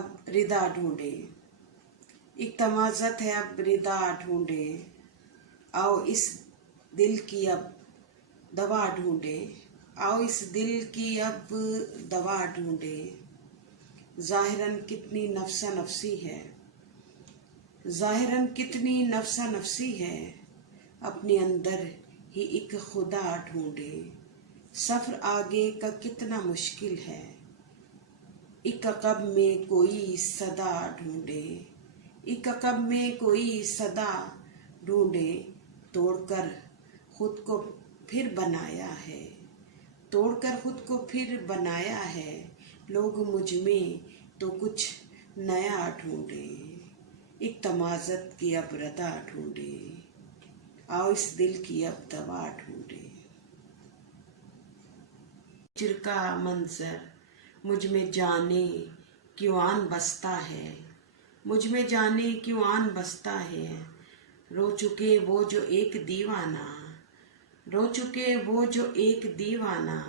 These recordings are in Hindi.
अब रिदा ढूंढे, एक तमाज़त है अब रिदा ढूंढे। आओ इस दिल की अब दवा ढूंढे, आओ इस दिल की अब दवा ढूंढे। ज़ाहिरन कितनी नफ्सा नफसी है, ज़ाहिरन कितनी नफ्सा नफसी है, अपने अंदर ही एक खुदा ढूंढे। सफ़र आगे का कितना मुश्किल है, एक अक़ब में कोई सदा ढूंढे, एक अक़ब में कोई सदा ढूंढे। तोड़कर खुद को फिर बनाया है, तोड़कर खुद को फिर बनाया है। लोग मुझ में तो कुछ नया ढूंढे, एक तमाज़त की अब रदा ढूंढे। आओ इस दिल की अब दवा ढूंढे। हिज्र का मंजर मुझ में जाने क्यों आन बसता है, मुझ में जाने क्यों आन बसता है। रो चुके वो जो एक दीवाना, रो चुके वो जो एक दीवाना,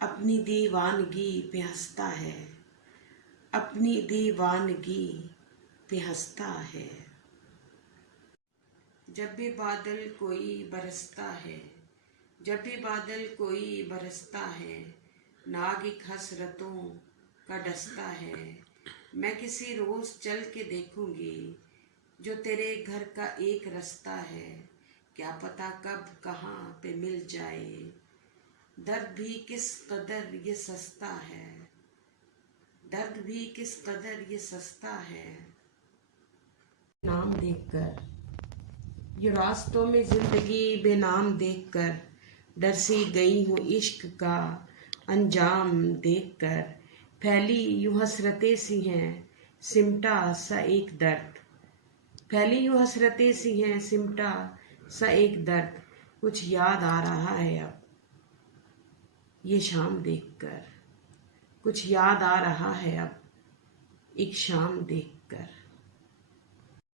अपनी दीवानगी पे हंसता है, अपनी दीवानगी पे हंसता है। जब भी बादल कोई बरसता है, जब भी बादल कोई बरसता है, नाग एक हसरतों का डसता है। मैं किसी रोज चल के देखूंगी जो तेरे घर का एक रास्ता है, क्या पता कब कहाँ पे मिल जाए। दर्द भी किस कदर ये सस्ता है, दर्द भी किस कदर ये सस्ता है। नाम देखकर ये रास्तों में जिंदगी बेनाम देखकर, डर सी गई हूँ इश्क का अंजाम देखकर। फैली यूं हसरतें सी हैं सिमटा सा एक दर्द, फैली यूं हसरतें सी हैं सिमटा सा एक दर्द। कुछ याद आ रहा है अब ये शाम देखकर, कुछ याद आ रहा है अब एक शाम देखकर।